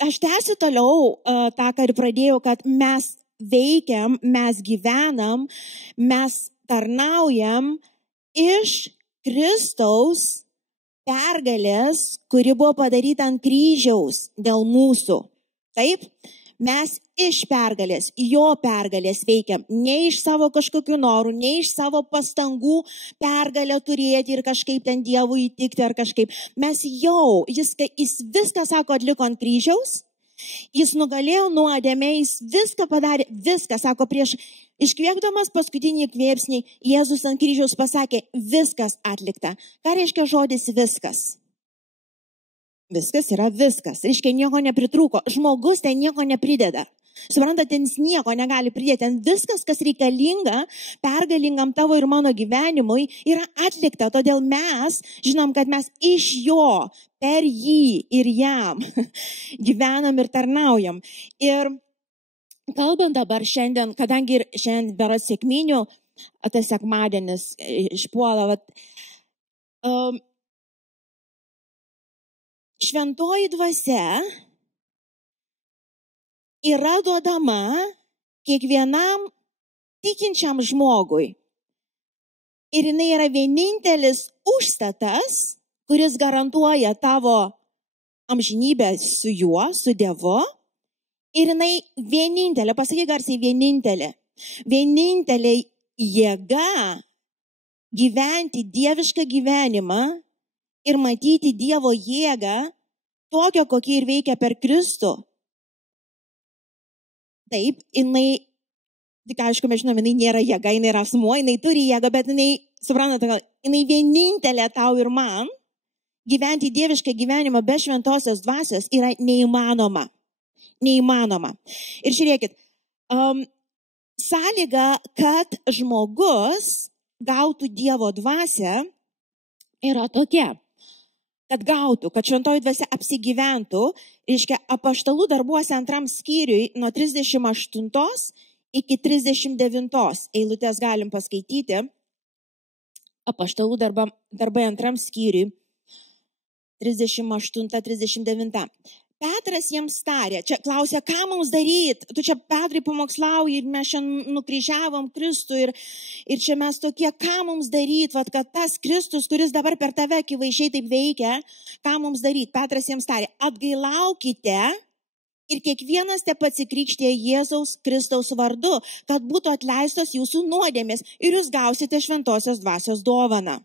aš tęsiu toliau tą, ką ir pradėjau, kad mes veikiam, mes gyvenam, mes tarnaujam iš Kristaus pergalės, kuri buvo padaryta ant kryžiaus dėl mūsų. Taip? Mes iš pergalės, jo pergalės veikiam, ne iš savo kažkokių norų, ne iš savo pastangų pergalę turėti ir kažkaip ten Dievui įtikti ar kažkaip. Mes jau, jis viską, sako, atliko ant kryžiaus, jis nugalėjo nuodėmę, jis viską padarė, viską, sako, prieš iškvėpdamas paskutinį kvėpsnį, Jėzus ant kryžiaus pasakė, viskas atlikta. Ką reiškia žodis viskas? Viskas yra viskas. Reiškia, nieko nepritrūko. Žmogus ten nieko neprideda. Suprantate, jis nieko negali pridėti. Ten viskas, kas reikalinga pergalingam tavo ir mano gyvenimui, yra atlikta. Todėl mes žinom, kad mes iš jo, per jį ir jam gyvenam ir tarnaujam. Ir kalbant dabar šiandien, kadangi ir šiandien beras sekminių, tas sekmadienis išpuola, šventoji dvasia yra duodama kiekvienam tikinčiam žmogui. Ir jinai yra vienintelis užstatas, kuris garantuoja tavo amžinybę su juo, su Dievu. Ir jinai vienintelė, pasakyk garsiai vienintelė jėga gyventi dievišką gyvenimą ir matyti Dievo jėgą, tokio, kokie ir veikia per Kristų. Taip, jinai, tik aišku, mes žinom, jinai nėra jėga, jinai yra asmuo, jinai turi jėgą, bet jinai, suprantate, jinai vienintelė tau ir man, gyventi dievišką gyvenimą be šventosios dvasios yra neįmanoma. Neįmanoma. Ir žiūrėkit, sąlyga, kad žmogus gautų Dievo dvasią, yra tokia. Kad gautų, kad šventoji dvasia apsigyventų, reiškia, apaštalų darbuose 2 skyriui nuo 38 iki 39 eilutės galim paskaityti. Apaštalų darbai 2 skyriui 38-39. Petras jiems tarė, čia klausė, ką mums daryti, tu čia Petrai pamokslauji ir mes šiandien nukryžiavom Kristų ir čia mes tokie, ką mums daryti, kad tas Kristus, kuris dabar per tave akivaizdžiai taip veikia, ką mums daryti. Petras jiems tarė, atgailaukite ir kiekvienas te pasikrikštė Jėzaus Kristaus vardu, kad būtų atleistos jūsų nuodėmės ir jūs gausite šventosios dvasios dovaną.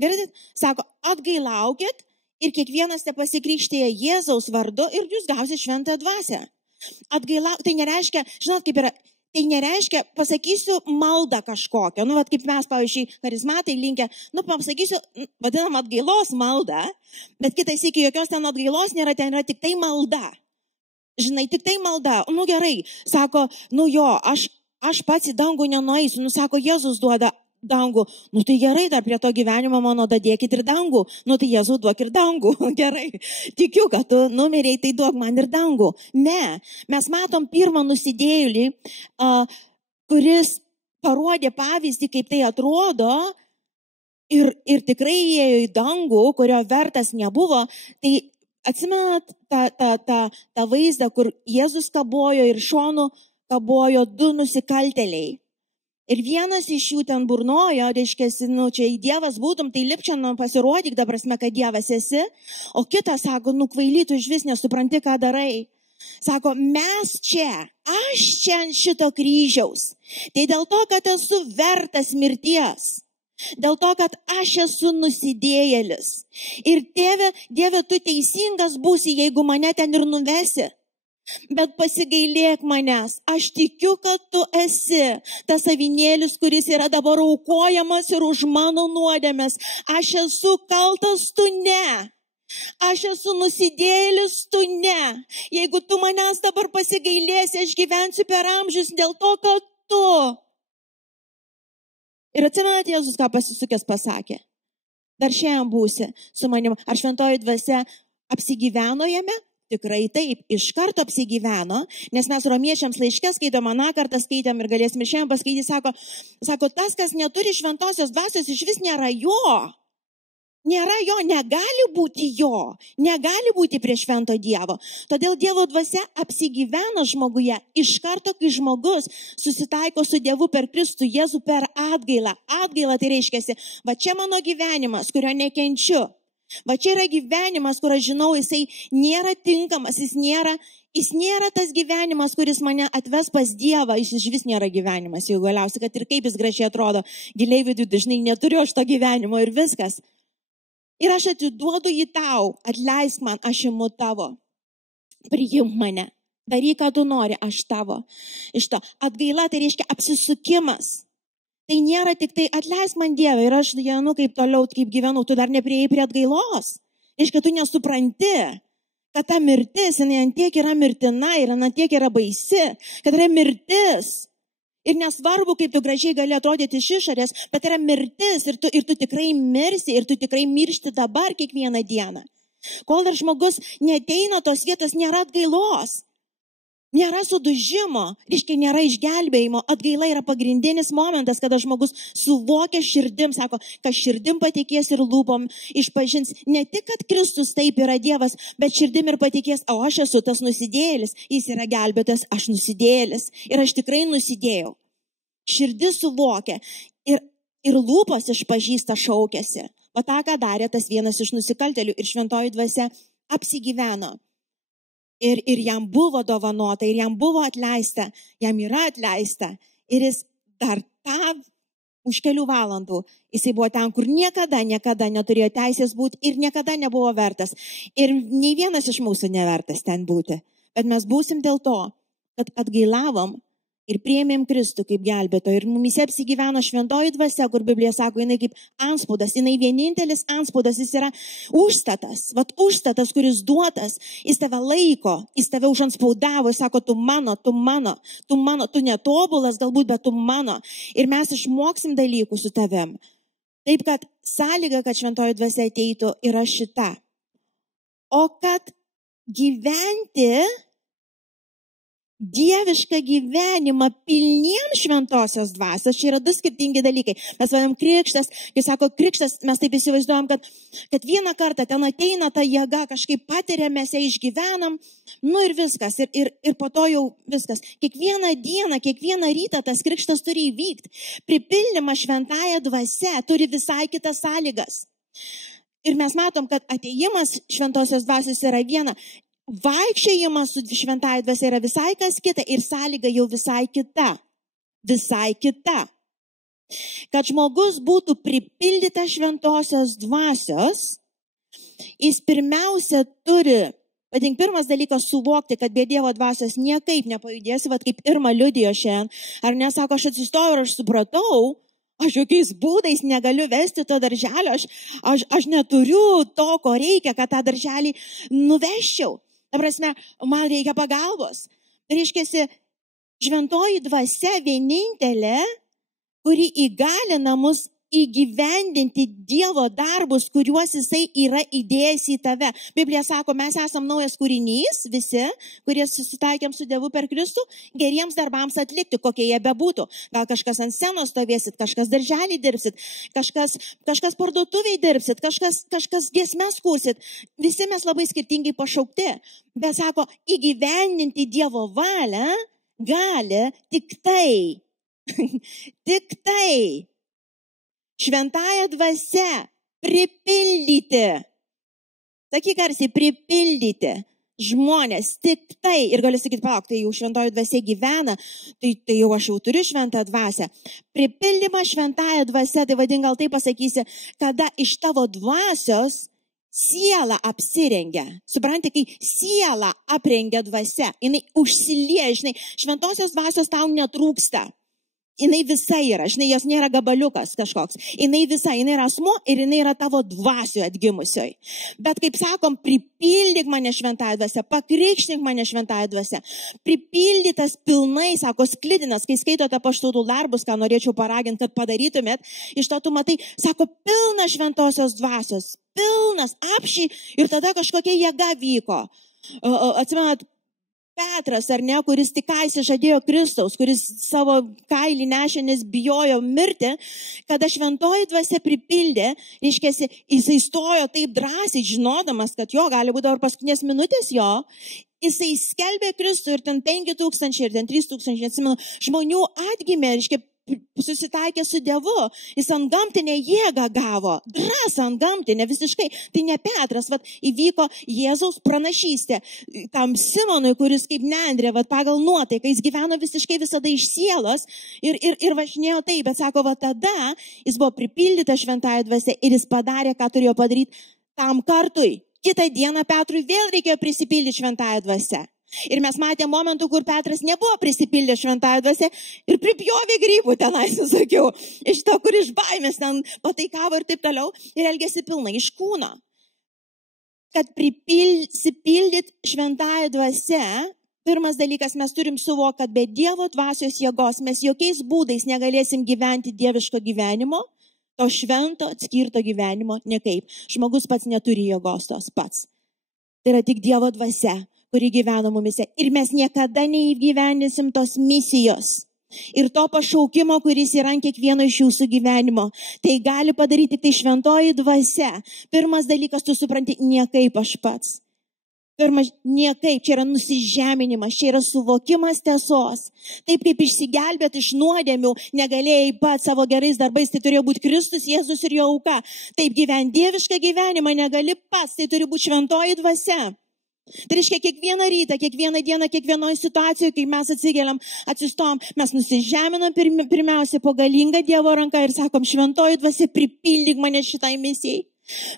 Gerai, sako, atgailaukit ir kiekvienas te pasikrikštėja Jėzaus vardu ir jūs gausite šventąją dvasią. Tai nereiškia, žinot, kaip yra, tai nereiškia, pasakysiu maldą kažkokią. Kaip mes, pavyzdžiui, charizmatai linkę, pasakysiu, vadinam, atgailos maldą, bet kitais iki jokios ten atgailos nėra, ten yra tik tai malda. Žinai, tik tai malda. Gerai, sako, aš pats į dangų nenueisiu. Sako, Jėzus duoda dangų. Tai gerai, dar prie to gyvenimo mano dadėkit ir dangų. Tai Jėzau duok ir dangų. Gerai. Tikiu, kad tu numeriai, tai duok man ir dangų. Ne. Mes matom pirmą nusidėjėlį, kuris parodė pavyzdį, kaip tai atrodo ir tikrai įėjo į dangų, kurio vertas nebuvo. Tai atsimenat tą vaizdą, kur Jėzus kabojo ir šonu kabojo 2 nusikaltėliai. Ir vienas iš jų ten burnojo, reiškia, čia į Dievas būtum, tai lipčia, pasirodyk, da prasme, kad Dievas esi. O kitas sako, kvaily, tu išvis nesupranti, ką darai. Sako, mes čia, aš čia ant šito kryžiaus. Tai dėl to, kad esu vertas mirties. Dėl to, kad aš esu nusidėjėlis. Ir Dieve, tu teisingas būsi, jeigu mane ten ir nuvesi. Bet pasigailėk manęs, aš tikiu, kad tu esi tas avinėlis, kuris yra dabar aukojamas ir už mano nuodėmes. Aš esu kaltas, tu ne. Aš esu nusidėjėlis, tu ne. Jeigu tu manęs dabar pasigailėsi, aš gyvensiu per amžius dėl to, kad tu. Ir atsimenat, Jėzus ką pasisukęs pasakė. Dar šiandien būsi su manim. Ar šventoji dvasia apsigyveno jame? Tikrai taip, iš karto apsigyveno, nes mes romiečiams laiške skaitom, aną kartą skaitėm ir galėsim ir šiandien paskaityti, sako, tas, kas neturi šventosios dvasios, iš vis nėra jo. nėra jo, negali būti prie švento Dievo. Todėl Dievo dvasia apsigyvena žmoguje iš karto, kai žmogus susitaiko su Dievu per Kristų Jėzų per atgailą. Atgaila tai reiškia, va čia mano gyvenimas, kurio nekenčiu. Va čia yra gyvenimas, kur aš žinau, jisai nėra tinkamas, jis nėra tas gyvenimas, kuris mane atves pas Dievą, jis iš vis nėra gyvenimas, jau galiausiai, kad ir kaip jis gražiai atrodo, giliai viduje dažnai neturiu aš to gyvenimo ir viskas. Ir aš atiduodu jį tau, atleisk man, aš imu tavo, priimk mane, daryk, ką tu nori, aš tavo. Iš to atgaila tai reiškia apsisukimas. Tai nėra tik tai atleisk man Dieve ir aš gyvenu kaip toliau, kaip gyvenu, tu dar nepriėjai prie atgailos. Reiškia, tu nesupranti, kad ta mirtis, jinai antiek yra mirtina ir antiek yra baisi, kad yra mirtis. Ir nesvarbu, kaip tu gražiai gali atrodyti iš išorės, bet yra mirtis ir tu tikrai mirsi ir tu tikrai miršti dabar kiekvieną dieną. Kol dar žmogus neateina tos vietos, nėra atgailos, nėra sudužimo, reiškia nėra išgelbėjimo. Atgaila yra pagrindinis momentas, kada žmogus suvokia širdim, sako, kad širdim patikės ir lūpom išpažins ne tik, kad Kristus taip yra Dievas, bet širdim ir patikės, o aš esu tas nusidėjėlis, jis yra gelbėtas, aš nusidėjėlis ir aš tikrai nusidėjau. Širdis suvokia ir lūpos išpažįsta, šaukėsi. O tą, ką darė tas vienas iš nusikaltėlių ir šventoji dvasia apsigyveno. Ir jam buvo dovanota, ir jam buvo atleista, jam yra atleista. Ir jis dar už kelių valandų, jisai buvo ten, kur niekada neturėjo teisės būti ir niekada nebuvo vertas. Ir nei vienas iš mūsų nevertas ten būti. Bet mes būsim dėl to, kad atgailavom ir priėmėm Kristų kaip gelbėtoją. Ir mumise apsigyveno šventoji dvasia, kur Biblija sako, jinai kaip antspaudas, jinai vienintelis antspaudas, jis yra užstatas. Vat užstatas, kuris duotas, jis tave laiko, jis tave užantspaudavo, jis sako, tu mano, tu netobulas galbūt, bet tu mano. Ir mes išmoksim dalykų su tavim. Taip, kad sąlyga, kad šventoji dvasia ateitų, yra šita. O kad gyventi dievišką gyvenimą pilniem šventosios dvasios, čia yra du skirtingi dalykai. Mes vadinam krikštas, kai sako krikštas, mes taip įsivaizduojam, kad vieną kartą ten ateina ta jėga, kažkaip patiriam, mes ją išgyvenam, ir viskas, ir po to jau viskas. Kiekvieną dieną, kiekvieną rytą tas krikštas turi įvykti. Pripildymas šventąja dvasia turi visai kitas sąlygas. Ir mes matom, kad atėjimas šventosios dvasios yra viena. Vaikščiojimas su šventąja dvasia yra visai kas kita ir sąlyga jau visai kita. Visai kita. Kad žmogus būtų pripildytas šventosios dvasios, jis pirmiausia turi, pirmas dalykas suvokti, kad be Dievo dvasios niekaip nepajudėsi, vat kaip Irma liudijo šiandien. Ar nesako, aš atsistojau ir aš supratau, aš jokiais būdais negaliu vesti to darželio, aš neturiu to, ko reikia, kad tą darželį nuveščiau. Ta prasme, man reikia pagalbos. Tai reiškia, šventoji dvasia vienintelė, kuri įgalina mus įgyvendinti Dievo darbus, kuriuos jisai yra įdėjęs į tave. Biblija sako, mes esam naujas kūrinys, visi, kurie susitaikėm su Dievu per Kristų, geriems darbams atlikti, kokie jie bebūtų. Gal kažkas ant scenos stovėsit, kažkas darželį dirbsit, kažkas parduotuviai dirbsit, kažkas giesmes kursit. Visi mes labai skirtingai pašaukti. Bet sako, įgyvendinti Dievo valią gali tik tai. Tik tai. Šventąja dvasia pripildyti. Sakyk garsiai, pripildyti žmonės tik tai. Ir gali sakyti, palauk, tai jau šventoji dvasia gyvena, tai jau aš jau turiu šventą dvasią. Pripildymą šventąja dvasia, tai vadin gal tai pasakysi, kada iš tavo dvasios siela apsirengia. Supranti, kai siela aprengia dvasia, jinai užsilieja, žinai, šventosios dvasios tau netrūksta. Jinai visa yra, žinai, jos nėra gabaliukas kažkoks. Jinai visa, jinai yra asmuo ir jinai yra tavo dvasių atgimusioj. Bet kaip sakom, pripildyk mane šventąja dvasia, pakrikštink mane šventąja dvasia. Pripildytas pilnai, sako, sklidinas, kai skaitote apaštalų darbus, ką norėčiau paraginti, kad padarytumėt, iš to tu matai, sako, pilnas šventosios dvasios, pilnas apši ir tada kažkokia jėga vyko. Atsimenat, Petras, ar ne, kuris tik ką įsižadėjo Kristaus, kuris savo kailį nešė, nes bijojo mirti, kada šventoji dvasia pripildė, reiškia, jisai stojo taip drąsiai, žinodamas, kad jo gali būti dabar paskutinės minutės jo, jisai skelbė Kristų ir ten 5,000 ir ten 3,000, neatsimenu, žmonių atgimė, reiškia, susitaikė su Dievu, jis antgamtinę jėgą gavo, drąsą antgamtinę visiškai, tai ne Petras, įvyko Jėzaus pranašystė tam Simonui, kuris kaip nendrė, pagal nuotaiką, jis gyveno visiškai visada iš sielos ir važinėjo taip, bet sako, tada jis buvo pripildytas šventąja dvasia ir jis padarė, ką turėjo padaryti tam kartui. Kitą dieną Petrui vėl reikėjo prisipildyti šventąja dvasia. Ir mes matėme momentų, kur Petras nebuvo prisipildęs šventąja dvasia ir pripjovė grybų tenai, sakiau, iš to, kur iš baimės ten pataikavo ir taip toliau, ir elgėsi pilnai iš kūno. Kad prisipildyt šventąja dvasia, pirmas dalykas, mes turim suvokti, kad be Dievo dvasios jėgos mes jokiais būdais negalėsim gyventi dieviško gyvenimo, to švento atskirto gyvenimo nekaip. Žmogus pats neturi jėgos tos pats. Tai yra tik Dievo dvasia, kuri gyvena mumise. Ir mes niekada neįgyvendinsim tos misijos. Ir to pašaukimo, kuris yra ant kiekvieno iš jūsų gyvenimo. Tai gali padaryti tai šventoji dvasia. Pirmas dalykas, tu supranti, niekaip aš pats. Pirmas, niekaip, čia yra nusižeminimas, čia yra suvokimas tiesos. Taip kaip išsigelbėti iš nuodėmių, negalėjai pats savo gerais darbais, tai turėjo būti Kristus, Jėzus ir jo auka. Taip gyventi dievišką gyvenimą negali pats, tai turi būti šventoji dvasia. Tai reiškia, kiekvieną rytą, kiekvieną dieną, kiekvienoje situacijoje, kai mes atsigeliam, atsistom, mes nusižeminam pirmiausia po galingą Dievo ranką ir sakom, šventoji dvasia, pripildyk mane šitai misijai.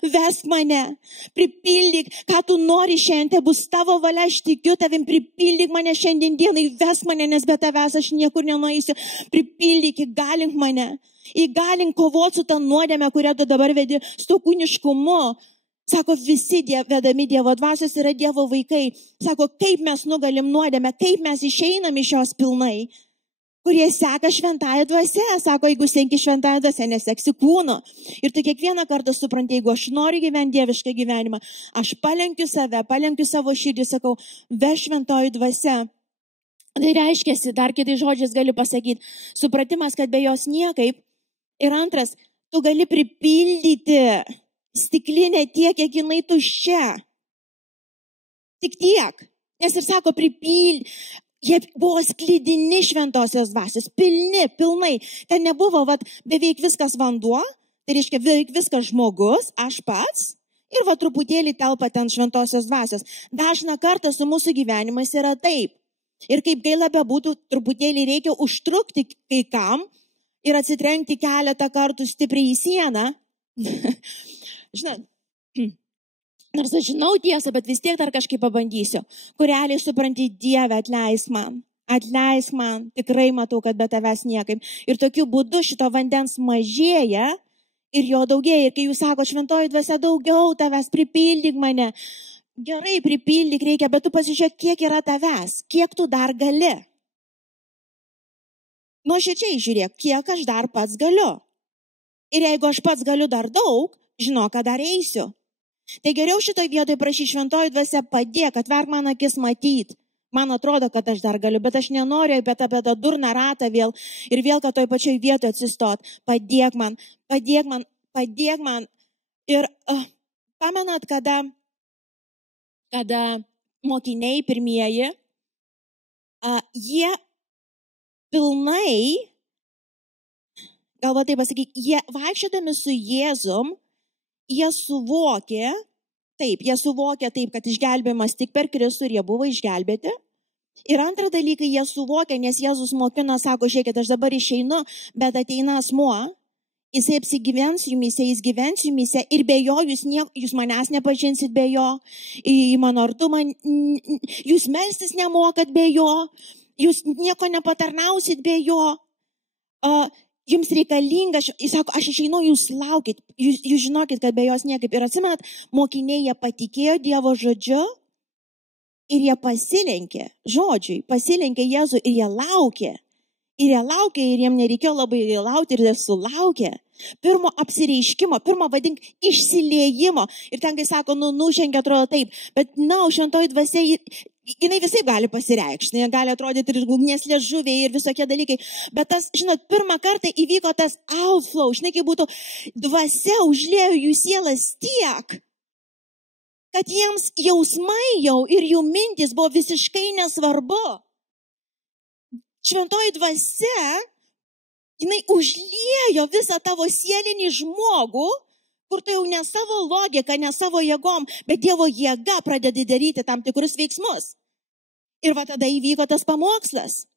Vesk mane, pripildyk, ką tu nori šiandien, bus tavo valia, aš tikiu tavim, pripildyk mane šiandien dienai, vesk mane, nes be tavęs aš niekur nenueisiu, pripildyk, įgalink mane, įgalink kovoti su tą nuodėmę, kurią tu dabar vedi, su to kūniškumu. Sako, visi vedami Dievo dvasios yra Dievo vaikai. Sako, kaip mes nugalim nuodėmę, kaip mes išeinam iš jos pilnai. Kurie seka šventąją dvasią. Sako, jeigu senki šventąją dvasią, neseksi kūno. Ir tu kiekvieną kartą supranti, jeigu aš noriu gyventi dievišką gyvenimą, aš palenkiu save, palenkiu savo širdį, sakau, veš šventoji dvasia. Tai reiškia, dar kitais žodžiais galiu pasakyti, supratimas, kad be jos niekaip. Ir antras, tu gali pripildyti stiklinė tiek, kiek jinai tuščia. Tik tiek. Nes ir sako, jie buvo sklidini šventosios dvasios, pilnai. Ten nebuvo beveik viskas vanduo, tai reiškia beveik viskas žmogus, aš pats, ir truputėlį telpa ten šventosios dvasios. Dažną kartą su mūsų gyvenimais yra taip. Ir kaip gaila bebūtų, truputėlį reikia užtrukti kai kam ir atsitrenkti keletą kartų stipriai į sieną. Žinot, nors aš žinau tiesą, bet vis tiek dar kažkaip pabandysiu. Kureliai supranti, Dieve, atleisk man, tikrai matau, kad be tavęs niekaip. Ir tokiu būdu šito vandens mažėja ir jo daugėja. Ir kai jūs sako, šventoji dvasia daugiau tavęs, pripildyk mane. Gerai, pripildyk reikia, bet tu pasižiūrėk, kiek yra tavęs, kiek tu dar gali. Nuoširdžiai žiūrėk, kiek aš dar pats galiu. Ir jeigu aš pats galiu dar daug, žinau, kad dar eisiu. Tai geriau šitoj vietoj prašy šventoji dvasia padėk, atverk man akis matyt. Man atrodo, kad aš dar galiu, bet aš nenoriu apie tą durną ratą vėl ir vėl, kad toj pačioj vietoj atsistot. Padėk man. Ir pamenat, kada mokiniai pirmieji, jie pilnai, galva taip pasakyk, jie vaikščiodami su Jėzum, jie suvokė taip, kad išgelbėjimas tik per Kristų ir jie buvo išgelbėti. Ir antrą dalyką jie suvokė, nes Jėzus mokino, sako, žiūrėkit, aš dabar išeinu, bet ateina asmuo, jisai apsigyvens jumise, jis gyvens jumise ir be jo jūs manęs nepažinsit be jo, į mano artumą, jūs melstis nemokat be jo, jūs nieko nepatarnausit be jo. Jums reikalinga, jis sako, aš išeinu, jūs laukit, jūs žinokit, kad be jos niekaip. Ir atsimenat, mokiniai jie patikėjo Dievo žodžiu ir jie pasilenkė Jėzų ir jie laukė. Ir jiem nereikėjo labai laukti ir jie sulaukė. Pirmo apsireiškimo, pirmo vadink išsiliejimo. Ir ten, kai sako, nužengė, atrodo taip. Bet šventoji dvasia jinai visai gali pasireikšti, jinai gali atrodyti ir ugnies liežuviai ir visokie dalykai, bet tas, žinot, pirmą kartą įvyko tas outflow, žinai, kaip būtų dvasia užliejo jų sielas tiek, kad jiems jausmai jau ir jų mintis buvo visiškai nesvarbu. Šventoji dvasia, jinai užliejo visą tavo sielinį žmogų, kur tu jau ne savo logiką, ne savo jėgom, bet Dievo jėga pradedi daryti tam tikrus veiksmus. Ir va tada įvyko tas pamokslas.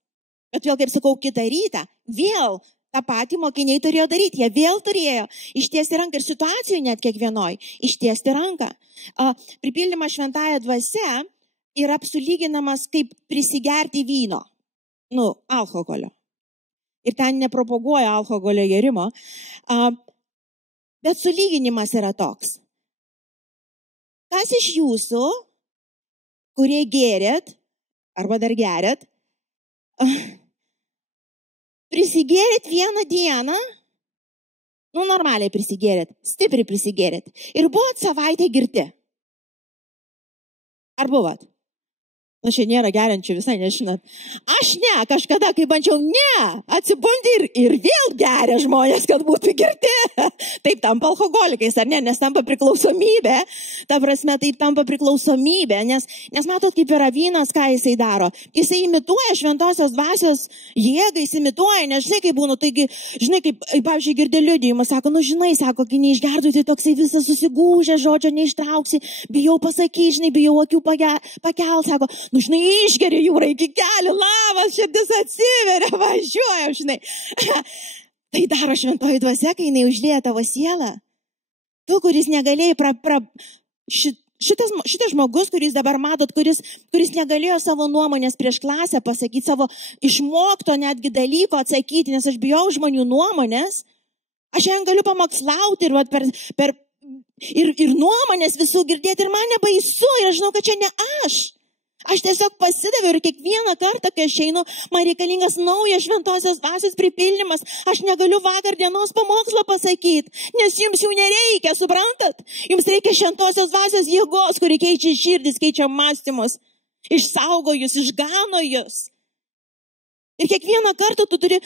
Bet vėl, kaip sakau, kitą rytą, vėl tą patį mokiniai turėjo daryti. Jie vėl turėjo ištiesti ranką ir situacijų net kiekvienoj ištiesti ranką. Pripildymas šventąja dvasia yra sulyginamas kaip prisigerti vyno. Alkoholio. Ir ten nepropaguoja alkoholio gėrimo. Bet sulyginimas yra toks. Kas iš jūsų, kurie gėrėt, arba dar gerėt, prisigėrėt vieną dieną, normaliai prisigėrėt, stipriai prisigėrėt, ir buvot savaitę girti. Ar buvot? Čia nėra geriančių, visai nežinot. Aš ne, kažkada, kai bandžiau, atsibundi ir vėl geria žmonės, kad būtų girti. Taip tampa alkoholikais, ar ne, nes tampa priklausomybė. Ta prasme, taip tampa priklausomybė, nes matot, kaip yra vynas, ką jisai daro. Jisai imituoja šventosios dvasios jėgą, jis imituoja, nes žinai, kaip būna, taigi, žinai, kaip, pavyzdžiui, girdė liudijimą, sako, sako, kai neišgerdu, tai toksai visas susigūžė, žodžio neištrauksi, bijau pasakyti, žinai, bijau akių pakel, sako, žinai, išgeri jūrą iki kelių, lavas, širdis atsiveria, važiuojam, žinai. Tai daro šventoji dvasia, kai jinai užlieja tavo sielą. Tu, kuris negalėjai, šitas žmogus, kuris dabar matot, kuris negalėjo savo nuomonės prieš klasę pasakyti, savo išmokto netgi dalyko atsakyti, nes aš bijau žmonių nuomonės, aš šiandien galiu pamokslauti ir nuomonės visų girdėti ir man nebaisu ir aš žinau, kad čia ne aš. Aš tiesiog pasidaviau ir kiekvieną kartą, kai aš einu, man reikalingas naujas šventosios dvasios pripildymas. Aš negaliu vakar dienos pamokslą pasakyti, nes jums jų nereikia, suprantat? Jums reikia šventosios dvasios jėgos, kuri keičia širdis, keičia mąstymus, išsaugo jūs, išgano jūs. Ir kiekvieną kartą tu turi,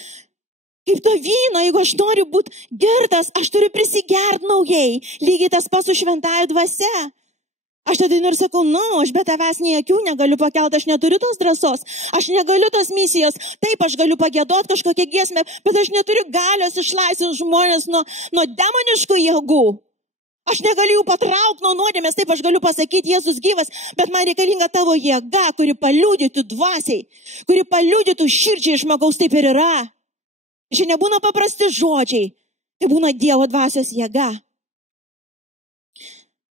kaip to vyno, jeigu aš noriu būti girtas, aš turiu prisigert naujai, lygiai tas pats su šventąja dvasia. Aš tada ir sakau, aš be tavęs nei akių negaliu pakelti, aš neturiu tos drąsos, aš negaliu tos misijos, taip aš galiu pagėdoti kažkokią giesmę, bet aš neturiu galios išlaisvinti žmonės nuo demoniškų jėgų. Aš negaliu jų patraukti nuo nuodėmės, taip aš galiu pasakyti, Jėzus gyvas, bet man reikalinga tavo jėga, kuri paliudytų dvasiai, kuri paliudytų širdžiai žmogaus, taip ir yra. Čia nebūna paprasti žodžiai, tai būna Dievo dvasios jėga.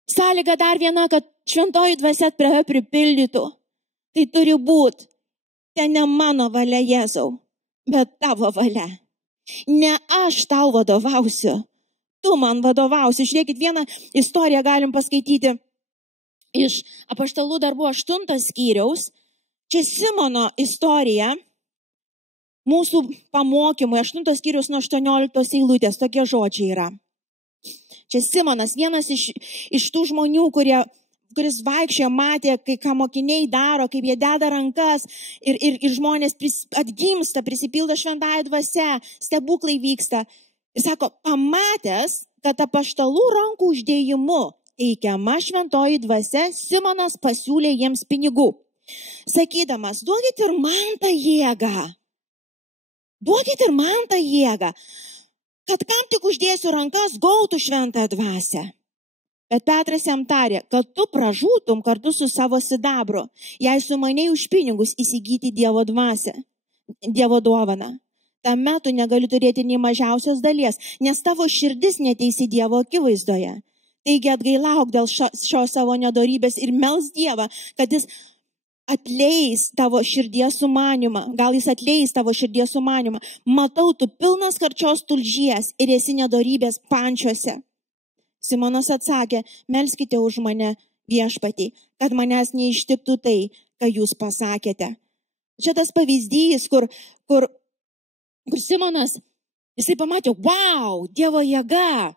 Sąlyga dar viena, kad šventoji dvasia tave pripildytų. Tai turi būti, ten ne mano valia, Jėzau, bet tavo valia. Ne aš tau vadovausiu, tu man vadovausi. Žiūrėkit, vieną istoriją galim paskaityti iš Apaštalų darbų 8 skyriaus. Čia Simono istorija, mūsų pamokymai, 8 skyriaus nuo 18 eilutės, tokie žodžiai yra. Čia Simonas, vienas iš tų žmonių, kuris vaikščiojo, matė, ką mokiniai daro, kaip jie deda rankas ir žmonės atgimsta, prisipildo šventąja dvasia, stebuklai vyksta. Ir sako, pamatęs, kad apaštalų rankų uždėjimu teikiama šventoji dvasia, Simonas pasiūlė jiems pinigų, sakydamas, duokit ir man tą jėgą. Duokit ir man tą jėgą, kad kam tik uždėsiu rankas, gautų šventą dvasią. Bet Petras jam tarė, kad tu pražūtum kartu su savo sidabru, jei sumanei už pinigus įsigyti Dievo dvasią, Dievo dovaną. Tame tu negali turėti nei mažiausios dalies, nes tavo širdis neteisi Dievo akivaizdoje. Taigi atgailauk dėl šios savo nedorybės ir melsk Dievą, kad jis atleis tavo širdies sumanimą. Gal jis atleis tavo širdies sumanimą. Matau, tu pilnas karčios tulžies ir esi nedorybės pančiuose. Simonas atsakė, melskite už mane viešpatį, kad manęs neištiktų tai, ką jūs pasakėte. Čia tas pavyzdys, kur Simonas, jisai pamatė, wow, Dievo jėga.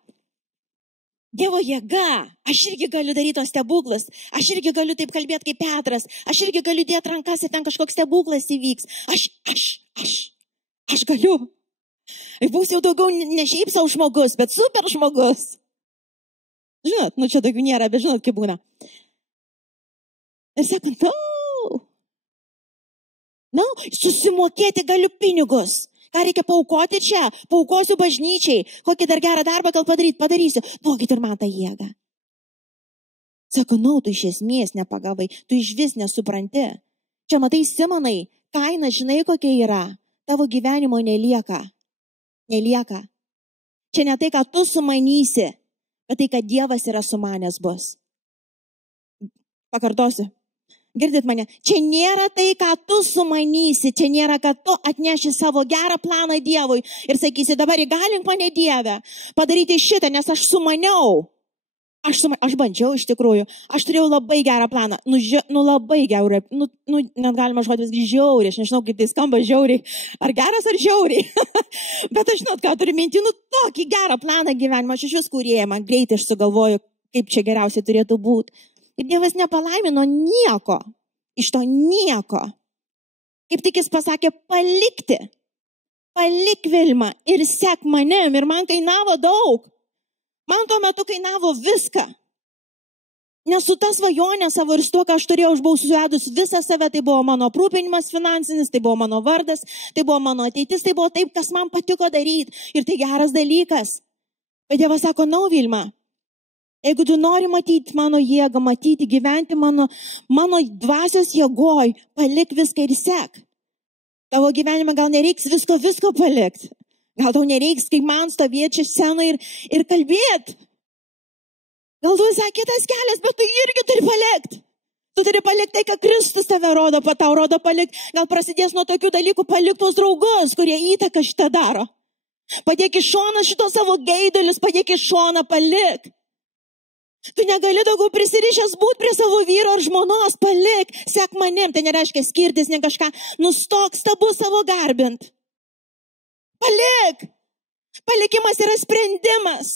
Dievo jėga, aš irgi galiu daryti tos stebuklus, aš irgi galiu taip kalbėti kaip Petras, aš irgi galiu dėti rankas ir ten kažkoks stebuklas įvyks. Aš galiu. Ir būsiu jau daugiau ne šiaip savo žmogus, bet super žmogus. Žinot, čia tokių nėra, bet žinot, kaip būna. Ir sako, susimokėti galiu pinigus. Ką reikia paaukoti čia? Paaukosiu bažnyčiai. Kokį dar gerą darbą gal padarysiu. Duokit ir man tą jėgą. Sako, tu iš esmės nepagavai, tu iš vis nesupranti. Čia matai, Simonai, kaina žinai kokia yra. Tavo gyvenimo nelieka. Nelieka. Čia ne tai, ką tu sumanysi, bet tai, kad Dievas yra sumanęs bus. Pakartosiu. Girdit mane? Čia nėra tai, ką tu sumanysi, čia nėra, kad tu atneši savo gerą planą Dievui ir sakysi, dabar įgalink mane Dieve padaryti šitą, nes aš sumaniau. Aš bandžiau iš tikrųjų. Aš turėjau labai gerą planą. Labai gerą. Net galima žodis žiauriai. Aš nežinau, kaip tai skamba žiauriai. Ar geras, ar žiauriai. Bet aš žinot, ką turiu minti. Tokį gerą planą gyvenimą. Aš iš vis kūrėjai, man greitai aš sugalvoju, kaip čia geriausiai turėtų būti. Ir Dievas nepalaimino nieko. Iš to nieko. Kaip tik jis pasakė palikti. Palik Vilmą ir sek manim. Ir man kainavo daug. Man tuo metu kainavo viską. Nes su ta svajonė savo ir su to, ką aš turėjau, aš buvau suvedus visą save. Tai buvo mano aprūpinimas finansinis, tai buvo mano vardas, tai buvo mano ateitis, tai buvo taip, kas man patiko daryti. Ir tai geras dalykas. Bet Dievas sako, Vilma. Jeigu tu nori matyti mano jėgą, matyti, gyventi mano dvasios jėgoj, palik viską ir sek. Tavo gyvenime gal nereiks visko palikti. Gal tau nereiks, kaip man stovėti čia scenoje ir kalbėti. Gal tu visai kitas kelias, bet tu irgi turi palikti. Tu turi palikti tai, ką Kristus tave rodo, tau rodo palikti. Gal prasidės nuo tokių dalykų, palik tos draugus, kurie įtaką šitą daro. Padėk iš šoną šito savo geidulius, padėk iš šoną, palik. Tu negali daugiau prisirišęs būti prie savo vyro ar žmonos, palik, sek manim, tai nereiškia skirtis, ne kažką, nustok stabu savo garbint. Palik. Palikimas yra sprendimas.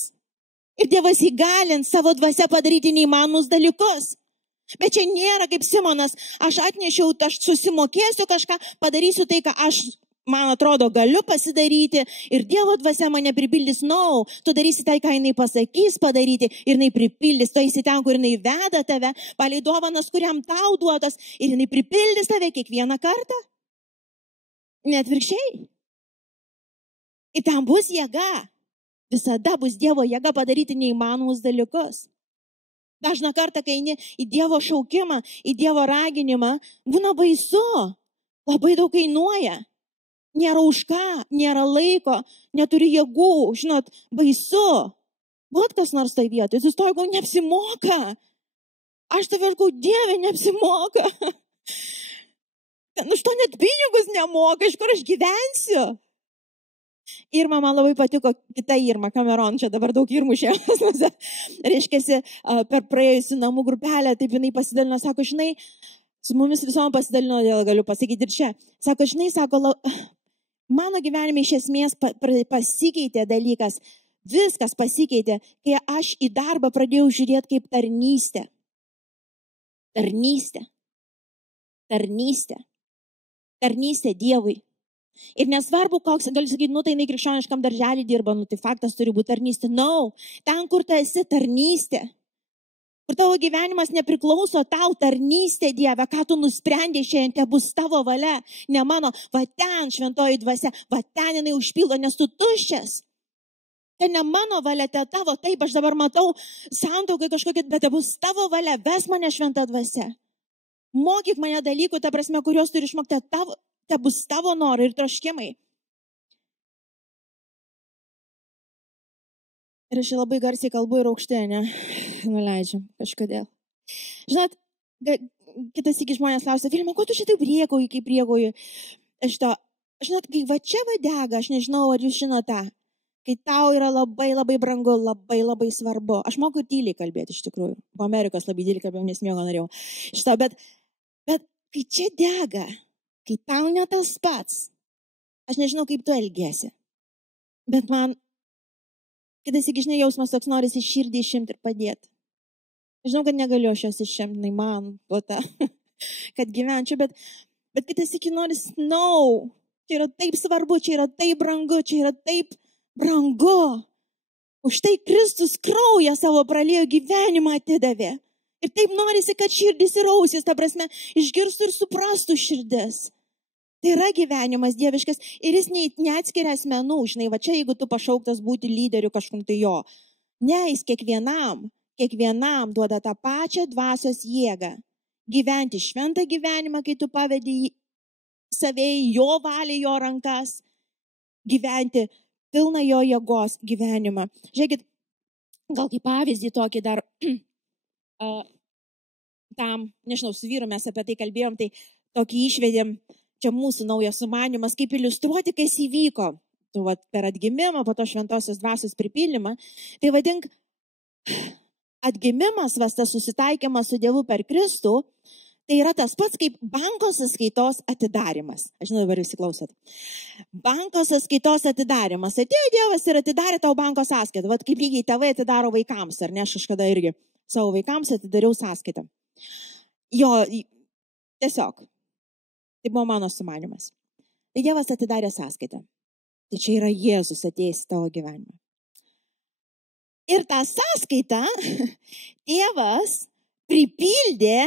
Ir Dievas įgalins savo dvasia padaryti neįmanomus dalykus. Bet čia nėra kaip Simonas, aš atnešiau, aš susimokėsiu kažką, padarysiu tai, ką aš, man atrodo, galiu pasidaryti ir Dievo dvasia mane pripildys. Tu darysi tai, ką jinai pasakys padaryti ir jinai pripildys. Tu eisi ten, kur jinai veda tave, palei dovanas, kuriam tau duotas ir jinai pripildys tave kiekvieną kartą. Net virkščiai. Ir ten bus jėga. Visada bus Dievo jėga padaryti neįmanomus dalykus. Dažną kartą, kai eini į Dievo šaukimą, į Dievo raginimą, būna baisu. Labai daug kainuoja. Nėra už ką, nėra laiko, neturi jėgų, žinot, baisu. Būt kas nors tai vietoj, sustoju, gal neapsimoka. Aš tave žinau, Dieve, neapsimoka. Už to net pinigus nemoka, iš kur aš gyvensiu. Irma, man labai patiko, kita Irma, Cameron, čia dabar daug Irmų šiemas, reiškiasi, per praėjusių namų grupelę, taip jinai pasidalino, sako, žinai, su mumis visom pasidalino, dėl galiu pasakyti ir čia, sako, žinai, sako, mano gyvenime iš esmės pasikeitė dalykas, viskas pasikeitė, kai aš į darbą pradėjau žiūrėti kaip tarnystę. Tarnystę. Tarnystę. Tarnystę Dievui. Ir nesvarbu, koks, gali sakyti, tai jinai krikščioniškam darželį dirba, tai faktas turi būti tarnystė. Ten, kur tu esi tarnystė, kur tavo gyvenimas nepriklauso tau, tarnystė Dieve, ką tu nusprendė šiandien, te bus tavo valia, ne mano, va ten šventoji dvasia, va ten jinai užpildo, nes tu tuščias. Tai ne mano valia, te tavo, taip, aš dabar matau santuokai kažkokia, bet te bus tavo valia, ves mane šventa dvasia. Mokyk mane dalykų, ta prasme, kuriuos turi išmokti tavo. Tai bus tavo norai ir troškimai. Ir aš labai garsiai kalbu ir aukštai, ne? Nuleidžiam kažkodėl. Žinot, kitas iki žmonės klausia, Vilma, ko tu šitaip rėkauji, kaip rėkauji? Žinot, kai va čia vadega, aš nežinau, ar jūs žinote, kai tau yra labai, labai brangu, labai, labai svarbu. Aš moku ir tyliai kalbėti, iš tikrųjų. Po Amerikos labai tyliai kalbėjau, nes nieko norėjau. Bet kai čia dega, kai tau ne tas pats, aš nežinau, kaip tu elgiesi, bet man, Kitas iki žinai jausmas toks norisi širdį išimti ir padėti. Žinau, kad negaliu aš jos išimti, man duota, kad gyvenčiau, bet kitas iki norisi, čia yra taip svarbu, čia yra taip brangu, čia yra taip brangu. Už tai Kristus kraują savo praliejo gyvenimą atidavė. Ir taip norisi, kad širdis ir ausis, ta prasme, išgirstų ir suprastų širdis. Tai yra gyvenimas dieviškas ir jis neatskiria asmenų, žinai, va čia jeigu tu pašauktas būti lyderiu kažkum tai jo. Ne, jis kiekvienam duoda tą pačią dvasios jėgą. Gyventi šventą gyvenimą, kai tu pavedi savėjai jo valiai, jo rankas, gyventi pilną jo jėgos gyvenimą. Žiūrėkit, gal kaip pavyzdį tokį dar tam, nežinau, su vyru mes apie tai kalbėjom, tai tokį išvedėm, čia mūsų naujas sumanimas, kaip iliustruoti, kas įvyko. Tu per atgimimą, po to šventosios dvasios pripildymą, tai vadink, atgimimas, tas susitaikymas su Dievu per Kristų, tai yra tas pats kaip banko sąskaitos atidarimas. Aš žinau, dabar visi klausot. Banko sąskaitos atidarimas. Atėjo Dievas ir atidarė tau banko sąskaitą. Vat kaip lygiai tėvai atidaro vaikams, ar ne, aš kažkada irgi savo vaikams atidariau sąskaitą. Jo, tiesiog. Tai buvo mano sumanimas. Tai Dievas atidarė sąskaitą. Tai čia yra Jėzus atėjęs į tavo gyvenimą. Ir tą sąskaitą Tėvas pripildė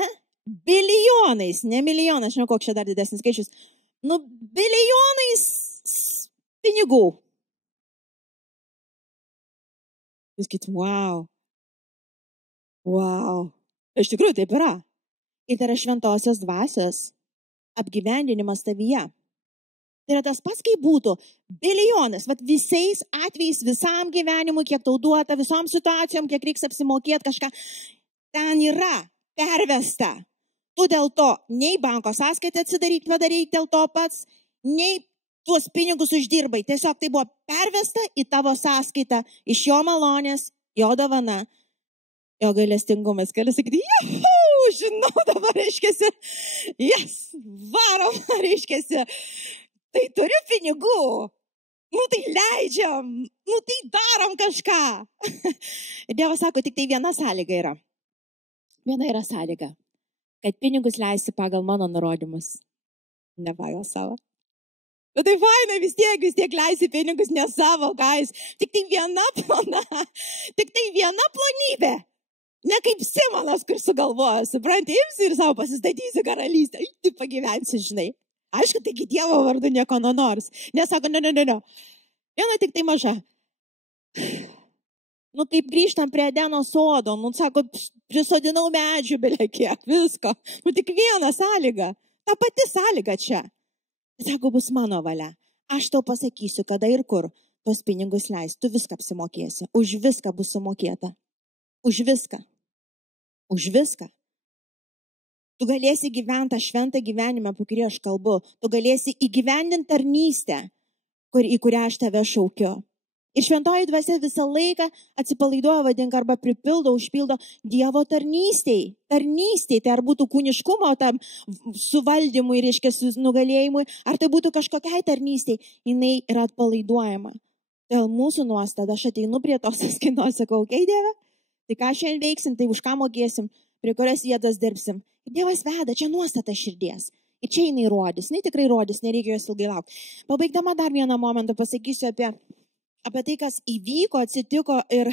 bilijonais, ne milijonas, žinau, koks čia dar didesnis skaičius, bilijonais pinigų. Jūs sakyti, wow. Iš tikrųjų taip yra. Ir tai yra šventosios dvasios apgyvendinimas tavyje. Tai yra tas pats, kaip būtų bilijonas, visais atvejais, visam gyvenimui, kiek tau duota, visom situacijom, kiek reiks apsimokėti kažką, ten yra pervesta. Tu dėl to nei banko sąskaitą atsidaryk, padaryk dėl to pats, nei tuos pinigus uždirbai. Tiesiog tai buvo pervesta į tavo sąskaitą iš jo malonės, jo dovana, jo gailestingumas. Gali sakyti, žinau, dabar reiškiasi, varom, reiškiasi, tai turiu pinigų, tai leidžiam, tai darom kažką. Dievas sako, tik tai viena sąlyga yra. Viena yra sąlyga, kad pinigus leisi pagal mano nurodymus, ne pagal savo. Bet tai faina, vis tiek leisi pinigus ne savo, guys. Tik tai viena plonybė. Ne kaip Simonas, kur sugalvoja, supranti, imsi ir savo pasistatysi karalystę. Tai pagyvensi, žinai. Aišku, taigi Dievo vardu nieko nenors. Nesako, ne. Viena tik tai maža. Kaip grįžtam prie Edeno sodo, sako, prisodinau medžių belekiek, visko. Tik vieną sąlygą. Ta pati sąlyga čia. Sako, bus mano valia. Aš tau pasakysiu, kada ir kur tos pinigus leis. Tu viską apsimokėsi. Už viską bus sumokėta. Už viską. Tu galėsi gyventi tą šventą gyvenimą, po kurį aš kalbu. Tu galėsi įgyvendinti tarnystę, į kurią aš tave šaukiu. Ir šventoji dvasia visą laiką atsipalaiduoja, vadink, arba pripildo, užpildo Dievo tarnystei. Tarnystei, tai ar būtų kūniškumo tam suvaldymui, reiškia, nugalėjimui, ar tai būtų kažkokiai tarnystei, jinai yra atpalaiduojama. Dėl mūsų nuostada aš ateinu prie tos sąskaitos, sakau, Dieve, tai ką šiandien veiksim, tai už ką mokėsim, prie kurios vietos dirbsim. Ir Dievas veda, čia nuostata širdies. Ir čia jinai rodys, jinai tikrai rodys, nereikia jos ilgai laukti. Pabaigdama dar vieną momentą pasakysiu apie tai, kas įvyko, atsitiko ir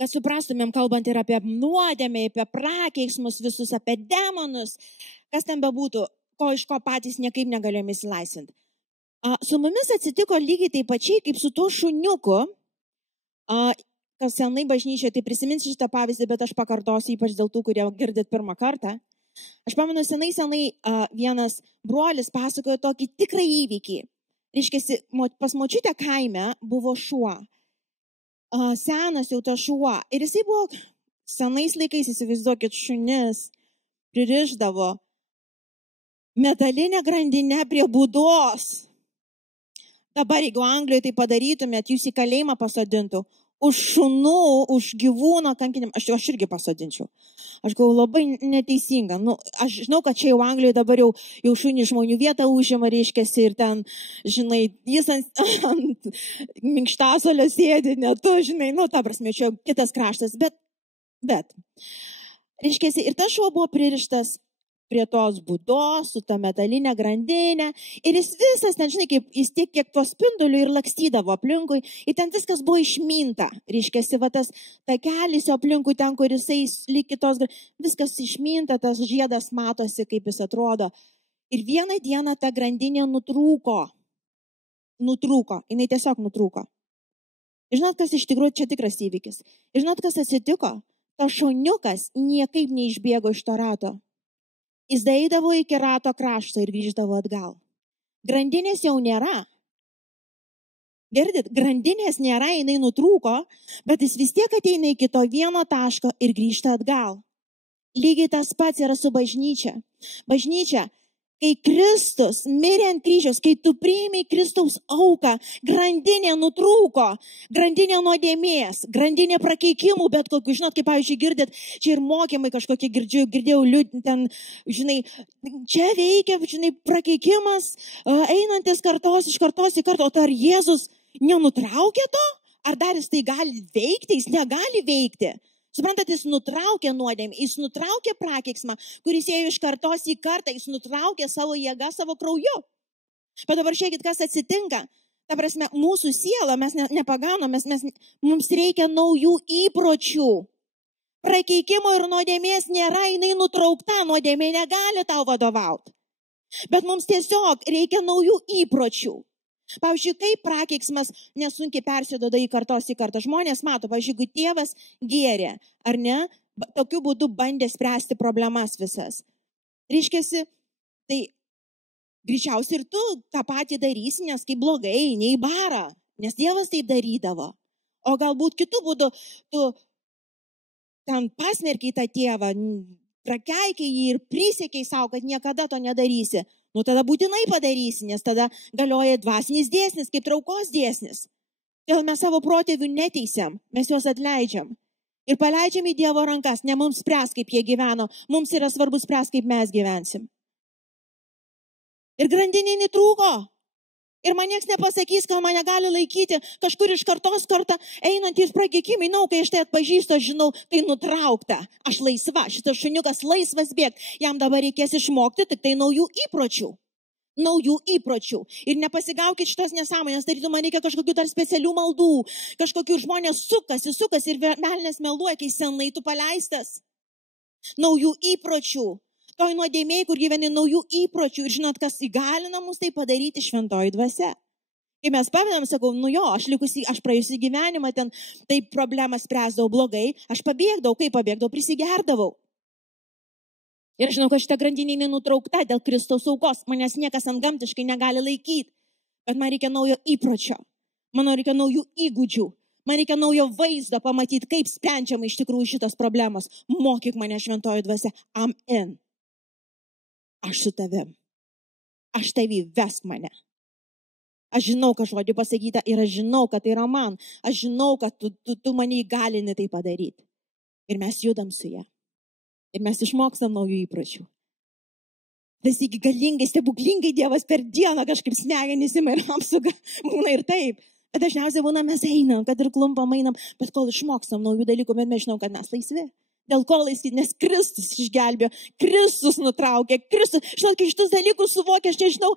kad suprastumėm, kalbant ir apie nuodėmę, apie prakeiksmus visus, apie demonus, kas ten bebūtų, iš ko patys niekaip negalėjome įsilaisvinti. Su mumis atsitiko lygiai taip pačiai, kaip su tuo šuniuku, kas senai bažnyčioje, tai prisiminsiu šitą pavyzdį, bet aš pakartosiu, ypač dėl tų, kurie girdit pirmą kartą. Aš pamenu, senai vienas brolis pasakojo tokį tikrą įvykį. Reiškia, pas močiutę kaime buvo šuo. Senas jau tas šuo. Ir jisai buvo senais laikais, įsivaizduokit, šunis pririšdavo metalinę grandinę prie būdos. Dabar, jeigu Anglijoje tai padarytumėt, jūs į kalėjimą pasodintų už šunų, už gyvūną kankinimą, aš irgi pasodinčiau. Aš galvoju, labai neteisinga. Nu, aš žinau, kad čia jau Anglijoje dabar jau šunį žmonių vietą užima, reiškiasi, ir ten, žinai, jis ant minkštasolio sėdi, ne tu, žinai, nu, ta prasme, čia jau kitas kraštas, bet, reiškiasi, ir tas šuo buvo pririštas prie tos būdos, su ta metalinė grandinė, ir jis visas, ten, žinai, kaip jis tiek kiek to spindulių ir lakstydavo aplinkui, ir ten viskas buvo išminta, reiškiasi, va tas takelis aplinkui ten, kur jisai lyg kitos, viskas išminta, tas žiedas matosi, kaip jis atrodo. Ir vieną dieną ta grandinė nutrūko, jinai tiesiog nutrūko. Ir žinot, kas iš tikrųjų čia tikras įvykis. Ir žinot, kas atsitiko? Tas šuniukas niekaip neišbėgo iš to rato. Jis daeidavo iki rato krašto ir grįždavo atgal. Grandinės jau nėra. Girdit, grandinės nėra, jinai nutrūko, bet jis vis tiek ateina iki to vieno taško ir grįžta atgal. Lygiai tas pats yra su bažnyčia. Bažnyčia, kai Kristus mirė ant kryžiaus, kai tu priėmei Kristaus auką, grandinė nutrūko, grandinė nuodėmės, grandinė prakeikimų, bet kokių, žinot, kaip pavyzdžiui girdit, čia ir mokymai kažkokie girdėjau, ten, žinai, čia veikia, žinai, prakeikimas, einantis kartos iš kartos į kartą, o tai ar Jėzus nenutraukė to? Ar dar jis tai gali veikti? Jis negali veikti. Suprantat, jis nutraukė nuodėmę, jis nutraukė prakeiksmą, kuris ėjo iš kartos į kartą, jis nutraukė savo jėgą, savo krauju. Bet dabar žiūrėkit, kas atsitinka. Ta prasme, mūsų siela, mes nepagaunam, mums reikia naujų įpročių. Prakeikimo ir nuodėmės nėra, jinai nutraukta, nuodėmė negali tau vadovauti. Bet mums tiesiog reikia naujų įpročių. Pavyzdžiui, kaip prakeiksmas nesunkiai persiduoda į kartos į kartą. Žmonės mato, pavyzdžiui, jeigu tėvas gėrė, ar ne, tokiu būdu bandė spręsti problemas visas. Reiškiasi, tai greičiausiai ir tu tą patį darysi, nes kaip blogai, ne į barą, nes Dievas taip darydavo. O galbūt kitų būdų tu ten pasmerkiai tą tėvą, prakeikiai jį ir prisiekiai savo, kad niekada to nedarysi. Nu, tada būtinai padarysi, nes tada galioja dvasinis dėsnis, kaip traukos dėsnis. Todėl mes savo protėvių neteisiam, mes juos atleidžiam. Ir paleidžiam į Dievo rankas, ne mums spręs, kaip jie gyveno, mums yra svarbu spręs, kaip mes gyvensim. Ir grandinė nutrūko. Ir man nieks nepasakys, kad mane gali laikyti kažkur iš kartos kartą einantys prakeikimai. Na, kai aš tai atpažįstu, aš žinau, tai nutraukta. Aš laisva, šitas šuniukas laisvas bėgt. Jam dabar reikės išmokti tik tai naujų įpročių. Ir nepasigaukit šitas nesąmonės, tarytum, man reikia kažkokių dar specialių maldų, kažkokių žmonės sukasi ir velnias meluoja, kai senai tu paleistas. Naujų įpročių. Toj nuodėmėj, kur gyveni naujų įpročių ir žinot, kas įgalina mus tai padaryti šventoji dvasia. Kai mes pamėdam, sakau, aš praėjusį gyvenimą ten taip problemą spręsdavau blogai, aš pabėgdavau, prisigerdavau. Ir žinau, kad šita grandinė nenutraukta dėl Kristaus aukos, manęs niekas antgamtiškai negali laikyti, bet man reikia naujo įpročio, man reikia naujų įgūdžių. Man reikia naujo vaizdo pamatyti, kaip sprendžiama iš tikrųjų šitos problemos. Mokyk mane šventoji dvasia. Amen. Aš su tavim. Aš tavį, vesk mane. Aš žinau, kad žodį pasakyta ir aš žinau, kad tai yra man. Aš žinau, kad tu mane įgalini tai padaryti. Ir mes judam su ja. Ir mes išmokstam naujų įpročių. Tas iki galingai, stebuklingai Dievas per dieną kažkaip smegenys ima ir apsuga. Būna ir taip. Bet dažniausiai būna mes einam, kad ir klumpam einam, bet kol išmokstam naujų dalykų, bet mes žinom, kad mes laisvi. Dėl ko laisvi? Nes Kristus išgelbėjo, Kristus nutraukė, Kristus. Žinot, kai šitus dalykus suvokia, aš nežinau,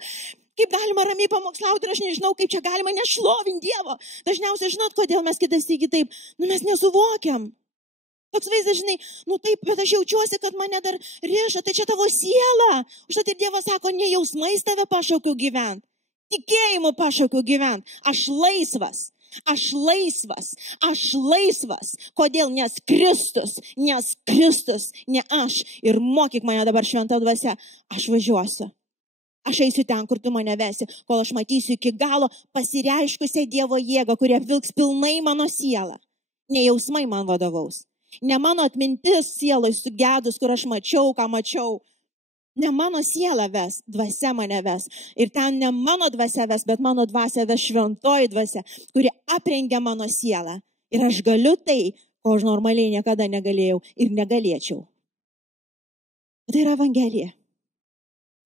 kaip galima ramiai pamokslauti ir aš nežinau, kaip čia galima nešlovinti Dievo. Dažniausiai, žinot, kodėl mes kitas įgi taip, mes nesuvokiam. Toks vaizdas, žinai, taip, bet aš jaučiuosi, kad mane dar riša, tai čia tavo siela. Užtat ir Dievas sako, ne jausmais tave pašaukiau gyventi, tikėjimu pašaukiau gyventi. Aš laisvas. Kodėl? Nes Kristus, ne aš. Ir mokyk mane dabar šventa dvasia. Aš važiuosiu. Aš eisiu ten, kur tu mane vesi, kol aš matysiu iki galo pasireiškusią Dievo jėgą, kurie apvilks pilnai mano sielą. Ne jausmai man vadovaus. Ne mano atmintis sielai sugedus, kur aš mačiau, ką mačiau. Ne mano siela ves, dvasia mane ves. Ir ten ne mano dvasia ves, bet mano dvasia ves šventoji dvasia, kuri aprengia mano sielą. Ir aš galiu tai, ko aš normaliai niekada negalėjau ir negalėčiau. Tai yra Evangelija.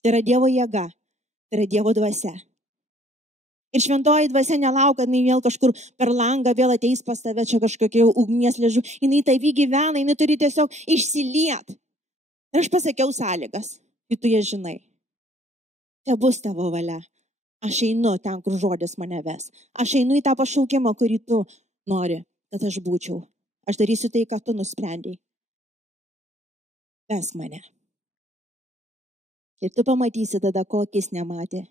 Tai yra Dievo jėga. Tai yra Dievo dvasia. Ir šventoji dvasia nelaukia, jinai vėl kažkur per langą vėl ateis pas tave, čia kažkokie ugnies liežu. Jinai tavį gyvena, jinai turi tiesiog išsiliet. Ir aš pasakiau sąlygas, ir tu jas žinai. Tai bus tavo valia. Aš einu ten, kur žodis mane ves. Aš einu į tą pašaukimą, kurį tu nori, kad aš būčiau. Aš darysiu tai, ką tu nusprendėjai. Vesk mane. Ir tu pamatysi tada, ko akis nematė.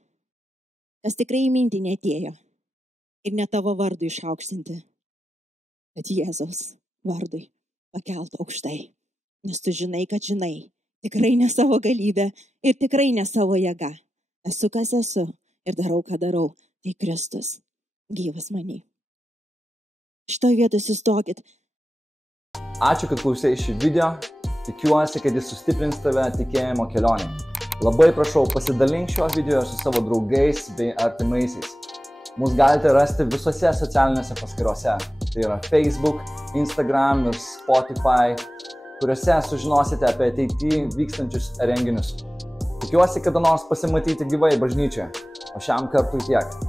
Kas tikrai į mintį neatėjo. Ir ne tavo vardui išaukštinti. Bet Jėzaus vardui pakelt aukštai. Nes tu žinai, kad žinai. Tikrai ne savo galybę ir tikrai ne savo jėga. Esu, kas esu ir darau, ką darau. Tai Kristus gyvas maniai. Šitoj vietoj sustokit. Ačiū, kad klausei šį video. Tikiuosi, kad jis sustiprins tave tikėjimo kelionėje. Labai prašau, pasidalink šio video su savo draugais bei artimaisiais. Mus galite rasti visose socialinėse paskyrose. Tai yra Facebook, Instagram ir Spotify, kuriuose sužinosite apie ateityje vykstančius renginius. Tikiuosi, kada nors pasimatyti gyvai bažnyčioje. O šiam kartui tiek.